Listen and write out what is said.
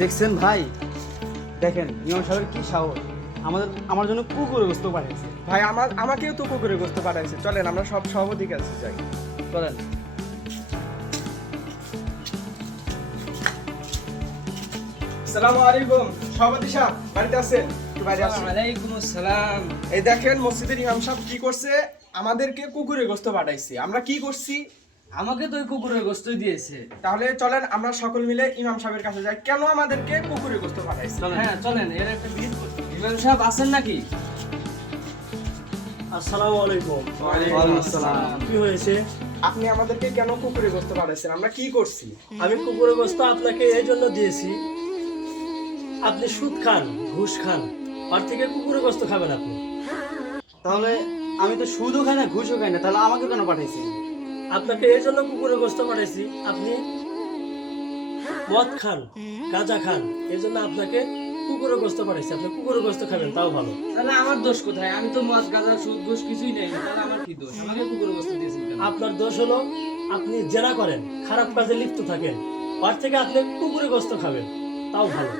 দেখছেন ভাই, দেখেন ইমাম সাহেবের কি সাহস, আমার জন্য কুকুরের গোস্ত পাঠিয়েছে। ভাই আমাকেও তো কুকুরের গোস্ত পাঠাইছে, চলেন আমরা সব সভাপতির কাছে যাই। চলেন। আসসালামু আলাইকুম সভাপতি সাহেব, বাড়িতে আছেন? একটু বাইরে আসুন। ওয়ালাইকুম আসসালাম। এই দেখেন মসজিদের ইমাম সাহেব কি করছে, আমাদেরকে কুকুরের গোস্ত পাঠাইছে। আমরা কি করছি? আমাকে তো ওই কুকুরের গোস্তই দিয়েছে। তাহলে চলেন আমরা সকল মিলে ইমাম সাহেবের কাছে যাই, কেন আমাদেরকে কুকুরের গোস্ত পাঠাইছে। হ্যাঁ চলেন, এর একটা ভিড় করতে। ইমাম সাহেব আছেন নাকি? আসসালামু আলাইকুম। ওয়ালাইকুম আসসালাম। কি হয়েছে? আপনি আমাদেরকে কেন কুকুরের গোস্ত পাঠাইছেন? আমরা কি করছি? আমি কুকুরের গোস্ত আপনাকে এই জন্য দিয়েছি, আপনি সুদ খান, ঘুষ খান, আর থেকে কুকুরের গোস্ত খাবেন আপনি। তাহলে আমি তো সুদও খাই না ঘুষও খাই না, তাহলে আমাকে কেন পাঠাইছে? আপনাকে এই জন্য কুকুরের গোস্ত পাঠাইছি, আপনি মদ খান, গাঁজা খান, এই জন্য আপনাকে কুকুরের গোস্ত পাঠাইছি। আপনি কুকুরের গোস্ত খাবেন, তাও ভালো। তাহলে আমার দোষ কোথায়? আমি তো মদ গাঁজা সুদ ঘুষ কিছুই নেই, তাহলে আমার কি দোষ? আমাকে কুকুরের গোস্ত দিয়েছেন কেন? আপনার দোষ হলো আপনি জেনা করেন, খারাপ কাজে লিপ্ত থাকেন, আর থেকে আপনি কুকুরের গোস্ত খাবেন, তাও ভালো।